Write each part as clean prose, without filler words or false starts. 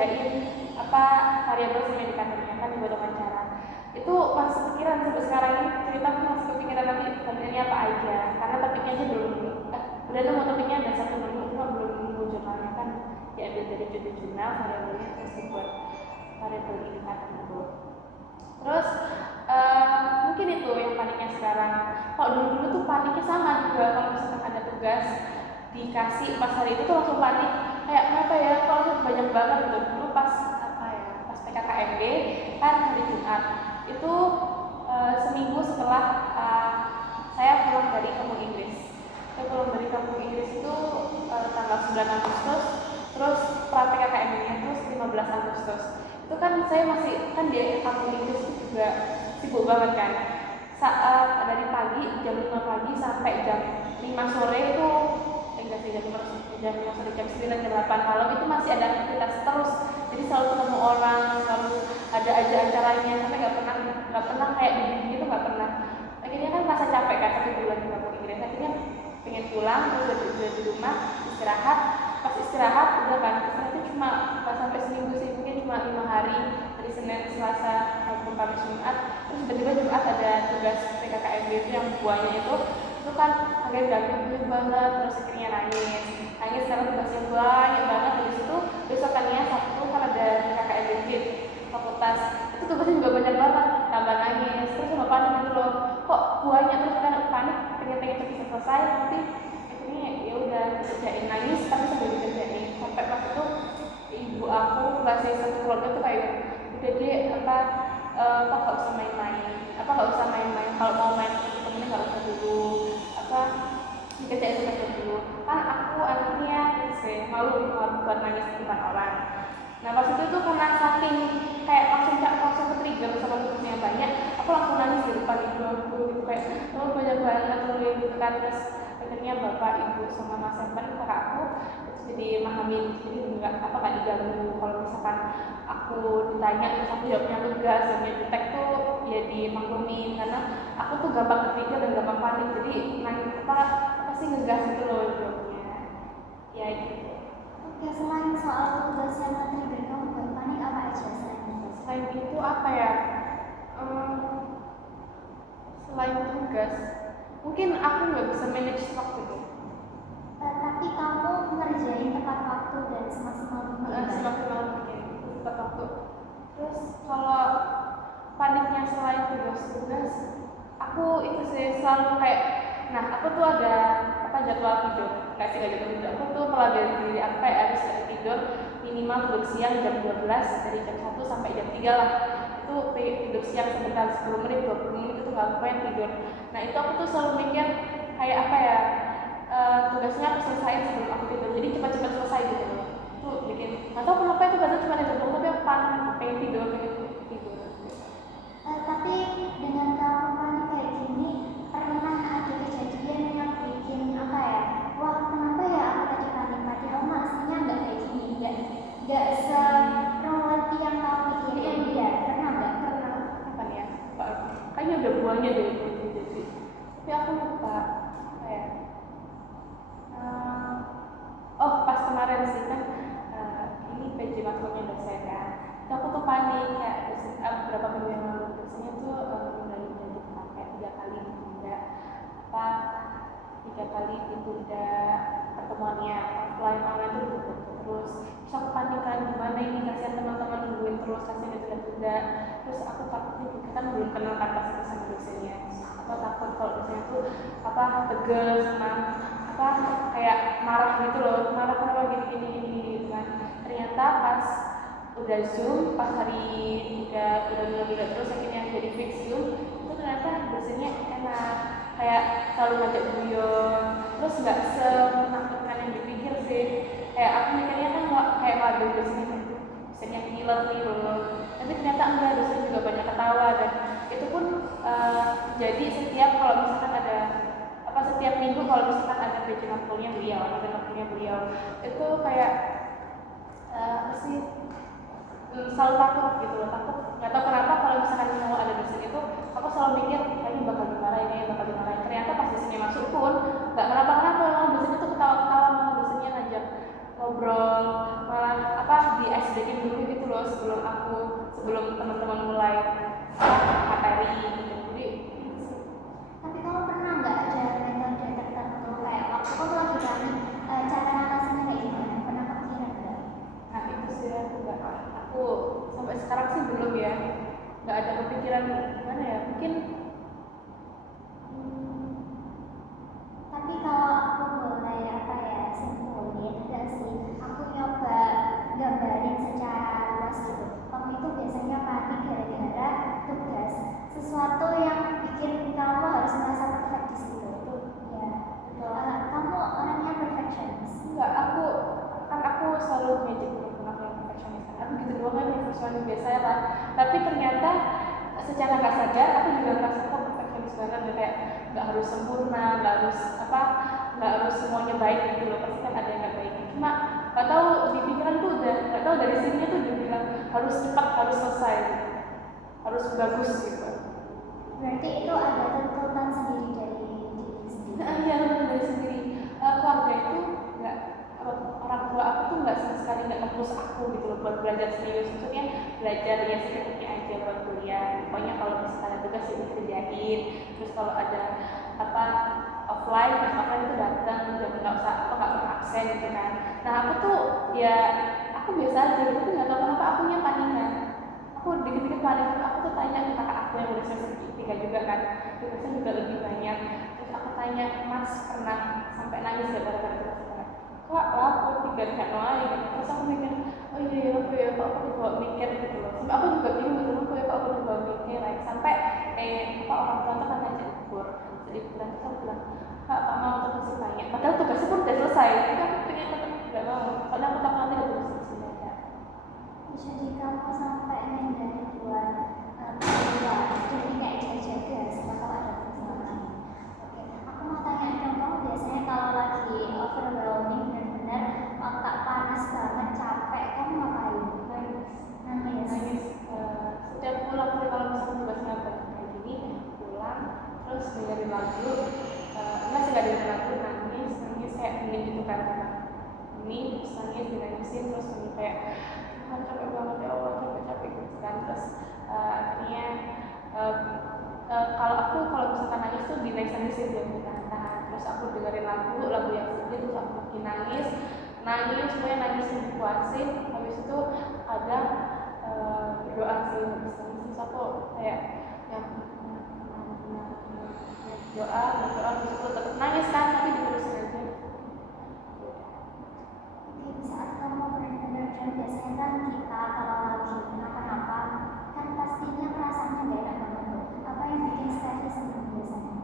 ngerjain apa variabel semedikatornya kan dibuat wawancara. Itu masih kepikiran sampai sekarang ini, cerita aku masih kepikiran nanti kontennya apa aja, karena topiknya aja belum udah nemu topiknya, ada satu nemu cuma belum nemu jurnalnya kan, diambil dari jurnal variabelnya terus dibuat variabel indikator itu. Terus mungkin itu yang paniknya sekarang. Kalau dulu tuh paniknya sama juga, kalau misalkan ada tugas dikasih pas hari itu tuh langsung panik, kayak kenapa ya kalau banyak banget gitu. Dulu pas apa ya, pas PKKMB kan hari Jumat itu seminggu setelah saya pulang dari kampung Inggris. Saya pulang dari kampung Inggris itu tanggal 9 Agustus, terus pra PKKMB-nya itu 15 Agustus. Itu kan saya masih kan di kampung Inggris itu juga sibuk banget kan. Saat dari pagi jam 5 pagi sampai jam 5 sore itu enggak sih, jam 5 sore, jam 9, jam 8 malam itu masih ada aktivitas terus. Jadi selalu ketemu orang, selalu ada aja acaranya, sampai nggak pernah kayak begini gitu, nggak pernah. Akhirnya kan merasa capek kan 1 bulan di kampung Inggris, akhirnya pengen pulang, terus udah di rumah istirahat. Pas istirahat udah kan, istirahatnya cuma pas sampai seminggu sih, mungkin cuma 5 hari, dari Senin, Selasa, Rabu, Kamis, Jumat. Terus tiba-tiba Jumat ada tugas PKKMB itu yang buahnya itu kan agak banyak banget, terus akhirnya nangis karena tugasnya banyak banget. Habis itu besokannya Sabtu kan ada PKKMB fit fakultas, itu tugasnya juga banyak banget, tambah nangis, terus sama panik gitu loh, kok buahnya, terus kan panik pengen cepet selesai, tapi akhirnya ya udah kerjain, nangis tapi sambil dikerjain. Sampai pas itu ibu aku ngasih satu keluarga tuh kayak udah deh nggak usah main-main, kalau mau main temennya nggak usah dulu, dikerjain dulu, kan aku anaknya sih malu buat nangis di depan orang. Nah pas itu tuh karena saking kayak langsung ke trigger sama tugasnya banyak, aku langsung nangis di depan ibu aku gitu, kayak banyak banget gitu kan. Terus akhirnya bapak, ibu, sama mas Sempen, kakak aku itu jadi memahami, jadi nggak diganggu. Kalau misalkan aku ditanya terus aku jawabnya tugas dan jutek tuh ya dimaklumin, karena aku tuh gampang ke-trigger dan gampang panik, jadi apa sih ngegas gitu loh jawabnya ya gitu. Oke, selain soal tugas yang nge-trigger kamu buat panik, apa aja selain itu apa ya, selain tugas mungkin aku nggak bisa manage waktu tuh. Tapi kamu ngerjain tepat waktu dan semaksimal mungkin tepat waktu. Terus kalau paniknya selain tugas, aku itu sih selalu kayak, nah aku tuh ada jadwal tidur, nggak jadwal tidur, aku tuh meladeni diri aku kayak harus tidur minimal tidur siang jam 12, dari jam 1 sampai jam 3 lah, itu tidur siang sebentar 10 menit 20 menit itu nggak lupain tidur. Nah itu aku tuh selalu mikir kayak apa ya, tugasnya aku selesaiin sebelum aku tidur, jadi cepat-cepat selesai gitu loh. Itu bikin nggak tahu kenapa itu padahal cuma tidur doang, tapi aku pengen tidur. Tapi dengan kamu panik kayak gini, pernah ada kejadian yang bikin apa ya, wah kenapa ya aku tadi panik, padahal aslinya nggak kayak gini, nggak se-rumit yang kamu pikirin ya? Pernah apa nih ya, kayaknya udah buahnya deh jadi, tapi aku lupa kayak pas kemarin sih kan, ini PJ maklumnya dosen kan, itu aku tuh panik kayak beberapa minggu yang lalu dosennya tuh menunda kayak 3 kali ditunda pertemuannya offline online tuh terus aku panik kan, gimana ini, kasihan teman-teman nungguin terus, kasihan ditunda. Terus aku takutnya juga kan belum kenal kata sama dosennya, aku takut kalau dosennya tuh tegas sama kayak marah gitu loh, marah kenapa gini gitu kan. Ternyata pas udah zoom, pas hari udah terus akhirnya jadi fix zoom, itu ternyata dosennya enak, kayak selalu ngajak guyon, terus nggak menakutkan yang dipikir sih. Kayak aku mikirnya kan kayak waduh dosennya gila nih loh, tapi ternyata enggak, dosen juga banyak ketawa. Dan itu pun jadi setiap kalau misalkan ada setiap minggu kalau misalkan ada PJ matkulnya beliau itu kayak selalu takut gitu loh, takut nggak tahu kenapa kalau misalkan mau ada dosen itu aku selalu mikir ini bakal dimarahin. Ternyata pas dosennya masuk pun nggak kenapa, malah dosennya tuh ketawa-ketawa, malah dosennya ngajak ngobrol, malah di ice breaking dulu gitu loh sebelum teman-teman mulai materi gitu. Jadi Tapi kamu pernah nggak ada metode tertentu kayak waktu kamu lagi cari cara atasinya kayak gimana? Pernah kepikiran nggak? nah itu sih aku sampai sekarang sih belum ya, nggak ada kepikiran gimana ya, mungkin Tapi kalau aku boleh apa ya simpulin enggak sih, aku nyoba gambarin secara luas gitu. Kamu itu biasanya panik gara-gara tugas sesuatu yang bikin kamu harus merasa perfect di situ. Itu ya. Kamu orangnya perfectionist. enggak, aku selalu magic walaupun aku yang perfectionist. Aku gitu doang kan perfectionist biasa ya kan. Tapi ternyata secara nggak sadar aku juga merasa aku perfectionist banget ya, kayak nggak harus sempurna, nggak harus semuanya baik gitu loh. Pasti kan ada yang nggak baik. Cuma nggak tahu di pikiran tuh udah nggak tahu dari sininya tuh udah bilang harus cepat, harus selesai, harus bagus gitu. Berarti itu ada tuntutan sendiri dari diri sendiri. Nah, iya dari sendiri. Keluarga itu nggak, orang tua aku tuh nggak sama sekali nggak nge-push aku gitu loh buat belajar serius. Maksudnya belajar ya secukupnya aja buat kuliah. Pokoknya kalau misalnya ada tugas ya dikerjain. Terus kalau ada offline itu datang, dan nggak pernah absen gitu kan. Nah aku tuh ya aku biasa aja, tapi nggak tahu kenapa akunya panikan. Aku dikit-dikit panik, aku tuh tanya ke kakak aku yang udah semester 3 juga kan, tugasnya juga lebih banyak. Terus aku tanya, Mas pernah sampai nangis gak gara-gara tugas? Kak, lapor 3 hari lain. Terus aku mikir, oh iya aku ya, kok aku dibawa mikir gitu loh. Sampai aku juga bingung gitu, aku ya kok aku dibawa mikir. Sampai orang tua tuh kan ngajak ukur. Jadi bulan itu aku bilang, Kak, Pak mau tuh masih tanya. Padahal tugasnya pun udah selesai, tapi aku pengen tetap nggak mau. Karena aku takut nanti ada tugas aja. Jadi kamu sampai menghindari buat keluar, jadi kayak jaga siapa tahu ada persoalan. Oke, aku mau tanya dong, kamu biasanya kalau lagi overwhelming benar-benar otak panas banget, capek, kamu ngapain? Nangis. Setiap pulang sih kalau misalnya tugasnya kayak gini, pulang terus dengerin lagu, nggak dengerin lagu, nangis kayak pengen gitu kan, ini terus dinangisin terus kayak capek banget ya Allah, capek gitu kan. Terus akhirnya kalau misalkan nangis tuh dinangis-nangisin dia tahan. Terus aku dengerin lagu yang sedih, terus aku makin nangis semuanya nangisin, puasin. Habis itu ada berdoa sih, terus aku kayak yang doa terus aku tetap nangis kan, tapi diterusin aja. Di saat kamu benar-benar dan biasanya kan kita kalau lagi kenapa-napa kan pastinya perasaannya gak enak banget tuh. Apa yang bikin Steffi senang biasanya?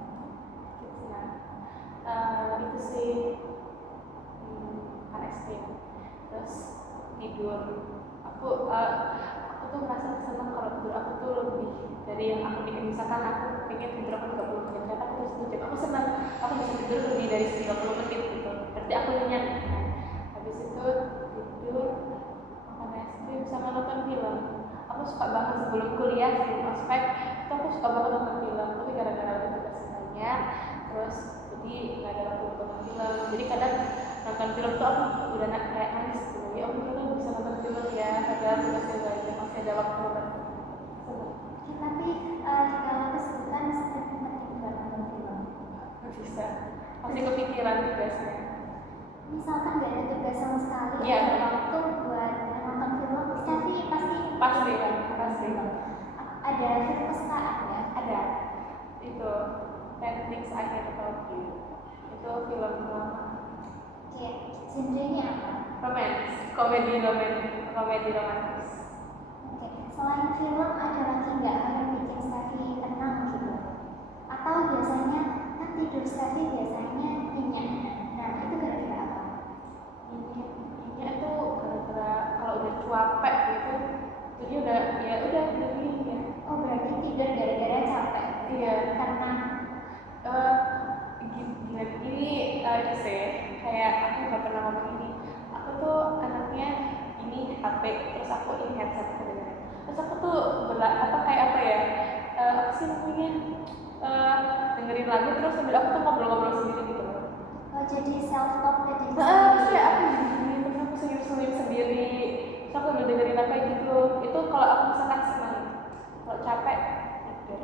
Itu sih makan es krim, terus tidur. Aku tuh merasa senang kalau tidur aku tuh lebih dari yang aku pikir. Misalkan aku pengen tidur aku 30 menit, ternyata aku terus tidur, aku senang aku bisa tidur lebih dari 30 menit gitu, berarti aku nyenyak kan. Habis itu tidur, makan es krim, sama nonton film. Aku suka banget sebelum kuliah sebelum ospek itu aku suka banget nonton film, tapi gara-gara udah tugas banyak terus jadi nggak ada waktu nonton film. Jadi kadang nonton film tuh aku udah kayak nangis gitu, ya aku tuh bisa nonton film ya, padahal tugasnya banyak, masih ada waktu kan. Tapi di dalam kesibukan sering buat nonton film. Nggak bisa, masih kepikiran tugasnya. Misalkan gak ada tugas sama sekali, Iya. ada waktu buat nonton film, Steffi pasti Pasti. ada film kesukaan ya? Ada itu 10 Things I Hate About You, itu film lama. Oke, genrenya apa? komedi romantis. Oke, selain film ada lagi nggak hal yang bikin Steffi tenang gitu? Atau biasanya kan tidur Steffi biasanya nyenyak, nah itu gara-gara apa? Ini itu gara-gara kalau udah capek gitu, jadi udah gini ya. Oh berarti tidur gara-gara capek? Iya. Karena gini itu sih kayak aku nggak pernah ngomong ini. Aku tuh anaknya ini HP, terus aku ini headset kedengeran. Terus aku tuh apa sih namanya, dengerin lagu terus sambil aku tuh ngobrol-ngobrol sendiri gitu loh. jadi self talk ke diri Terus sendiri. kayak aku gini, terus aku senyum-senyum sendiri. aku sambil dengerin apa gitu. Itu kalau aku misalkan senang, kalau capek tidur,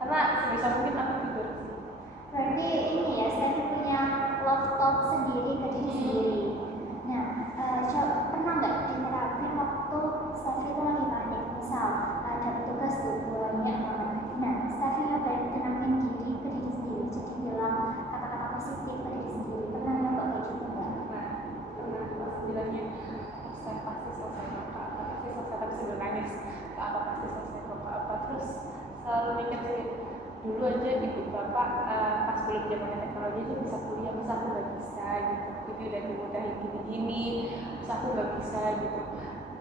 karena sebisa mungkin aku tidur sih. Berarti ini ya, saya punya love talk sendiri ke diri sendiri. Nah, pernah nggak diterapin waktu Steffi itu lagi panik? Misal ada tugas banyak banget. Nah, Steffi apa yang tenangin diri ke diri sendiri? Jadi bilang kata-kata positif ke diri sendiri. Pernah nyoba kayak gitu nggak? Nah, pernah pas bilangnya saya pasti selesai kok Kak, pasti selesai, tapi sambil nangis Kak, apa pasti selesai kok Kak, apa terus selalu mikir sih, dulu aja ibu bapak pas belum zamannya teknologi itu bisa kuliah, masa aku nggak bisa gitu, itu udah dimudahin gini-gini, masa aku nggak bisa gitu,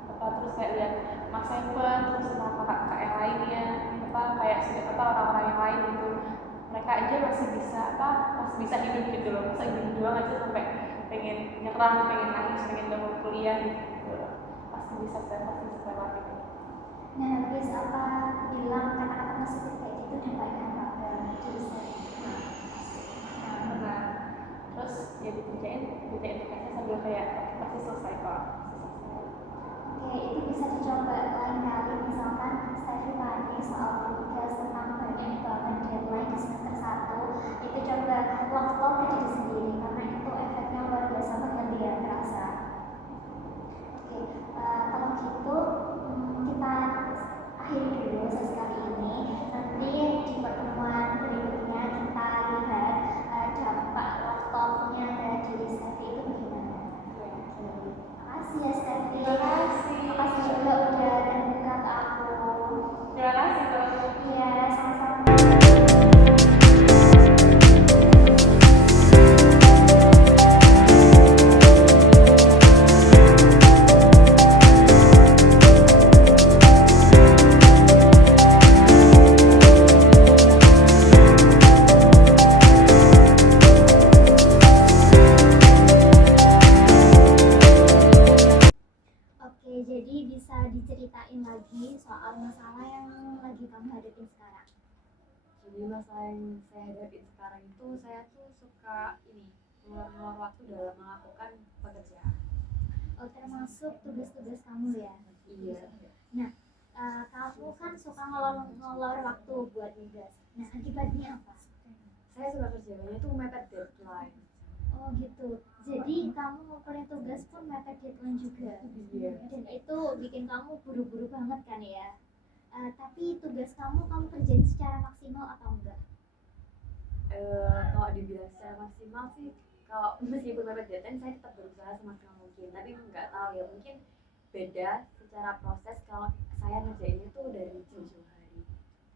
apa terus kayak lihat Mas Evan terus sama kakak yang lainnya, apa kayak apa orang-orang yang lain gitu, mereka aja masih bisa masih bisa hidup gitu loh, masa hidup doang aja sampai pengen nyerah, pengen nangis, pengen gak mau kuliah gitu, pasti bisa lewati. Nah, habis apa bilang kata-kata positif kayak gitu dampaknya apa ke diri saya? Nah, terus ya dikerjain tugasnya sambil kayak pasti selesai kok, Oke, itu bisa dicoba lain kali. Misalkan Steffi panik soal tugas tentang banyak banget deadline di semester 1, itu coba waktu ke diri sendiri karena itu efeknya luar biasa banget dia terasa. Oke, kalau gitu kita akhiri dulu sesi kali ini. Nanti di pertemuan berikutnya kita lihat dampak waktunya dari diri Steffi itu bagaimana. Makasih ya Steffi. Terima kasih. Makasih juga udah terbuka ke aku. Terima kasih Kak. Iya, sama-sama. Oke, jadi bisa diceritain lagi soal masalah yang lagi kamu hadapin sekarang. Jadi masalah yang saya hadapin sekarang itu, saya tuh suka ngeluar waktu dalam melakukan pekerjaan. Oh, termasuk tugas-tugas kamu ya? Iya. Nah, kamu kan suka ngelor waktu buat tugas. Nah, akibatnya apa? Saya suka kerjanya tuh mepet deadline. Oh gitu. Jadi kamu ngumpulin tugas pun mepet deadline juga. Iya. Dan itu bikin kamu buru-buru banget kan ya? Tapi tugas kamu kerjain secara maksimal atau enggak? Kalau dibilang secara maksimal sih, kalau meskipun mepet deadline saya tetap berusaha semaksimal mungkin. Tapi nggak tahu ya, mungkin beda secara proses kalau saya ngerjainnya tuh dari jauh-jauh hari.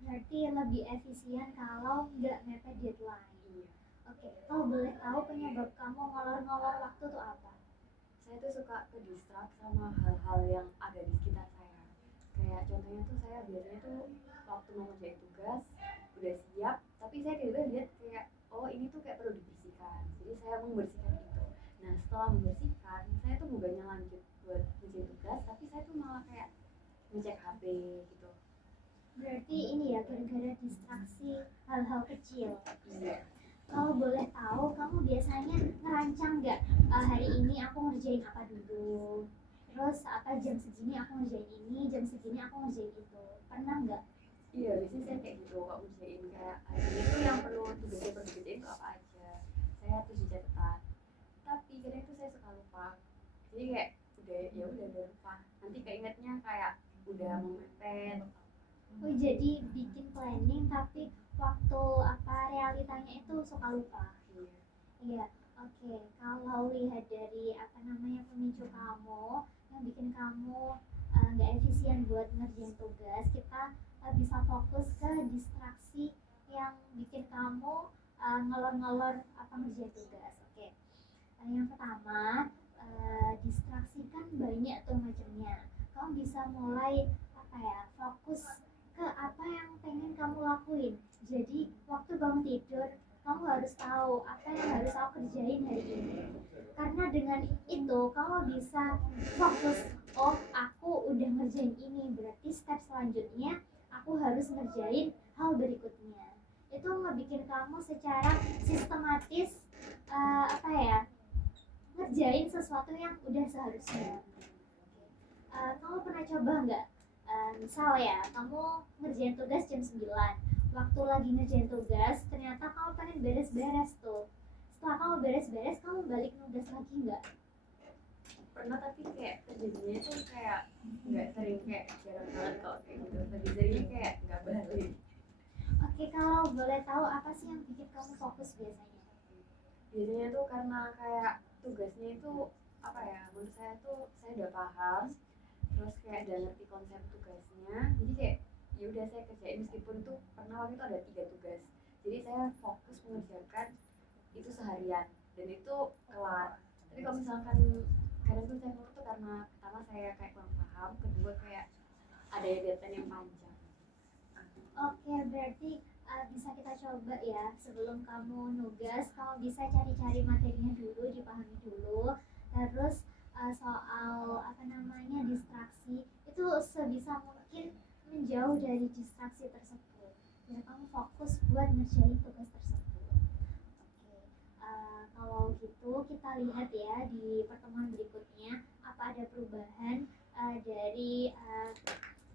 Berarti lebih efisien kalau nggak mepet deadline. Iya. Oke, kalau boleh tahu penyebab kamu ngolor-ngolor waktu tuh apa? Saya tuh suka ke distract sama hal-hal yang ada di sekitar saya. Kayak contohnya tuh saya biasanya tuh waktu mau ngerjain tugas udah siap, tapi saya tiba-tiba lihat kayak oh ini tuh kayak perlu dibersihkan. Jadi saya membersihkan itu. Nah setelah membersihkan, saya tuh bukannya lanjut buat ngerjain tugas, tapi saya tuh malah kayak ngecek HP gitu. Berarti ini ya gara-gara distraksi hal-hal kecil. Iya. Kalau boleh tahu, kamu biasanya ngerancang nggak hari ini aku ngerjain apa dulu? Terus apa jam segini aku ngerjain ini, jam segini aku ngerjain itu. Pernah nggak? Iya, biasanya saya kayak gitu kok ngerjain kayak hari ini tuh yang perlu dikerjain tuh apa aja. Saya tuh di catatan. Tapi kadang itu saya suka lupa. Jadi kayak udah lupa. Nanti keingetnya kayak udah mau mepet. Oh jadi bikin planning tapi waktu realitanya itu suka lupa. Iya. Iya, oke. Kalau lihat dari pemicu kamu yang bikin kamu nggak efisien buat ngerjain tugas, kita bisa fokus ke distraksi yang bikin kamu ngelor-ngelor ngerjain tugas. Oke. Yang pertama, distraksi kan banyak tuh macamnya. Kamu bisa mulai fokus ke apa yang pengen kamu lakuin. Jadi waktu bangun tidur kamu harus tahu apa yang harus aku kerjain hari ini, karena dengan itu kamu bisa fokus, oh aku udah ngerjain ini, berarti step selanjutnya aku harus ngerjain hal berikutnya. Itu ngebikin kamu secara sistematis ngerjain sesuatu yang udah seharusnya. Kamu pernah coba nggak? Misal ya, kamu ngerjain tugas jam 9. Waktu lagi ngerjain tugas, ternyata kamu pengen beres-beres tuh. Setelah kamu beres-beres, kamu balik nugas lagi nggak? Pernah, tapi kayak terjadinya itu kayak nggak sering, kayak jarang banget kok kayak gitu. Lebih seringnya kayak nggak balik. Oke, kalau boleh tahu apa sih yang bikin kamu fokus biasanya? Biasanya tuh karena kayak tugasnya itu apa ya, menurut saya tuh saya udah paham, terus kayak udah ngerti konsep tugasnya, jadi kayak ya udah saya kerjain, meskipun tuh pernah waktu itu ada 3 tugas, jadi saya fokus mengerjakan itu seharian dan itu kelar. Tapi kalau misalkan kadang tuh saya ngeluh tuh karena pertama saya kayak kurang paham, kedua kayak ada deadline yang panjang. Oke, berarti bisa kita coba ya, sebelum kamu nugas, kamu bisa cari-cari materinya dulu, dipahami dulu. Terus soal apa namanya distraksi, itu sebisa mungkin menjauh dari distraksi tersebut. Biar kamu fokus buat ngerjain tugas tersebut. Oke, kalau gitu kita lihat ya di pertemuan berikutnya apa ada perubahan dari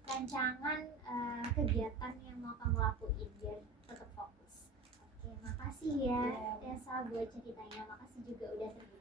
rancangan kegiatan yang mau kamu lakuin biar tetap fokus. Oke, makasih ya Desa buat ceritanya. Makasih juga udah terima.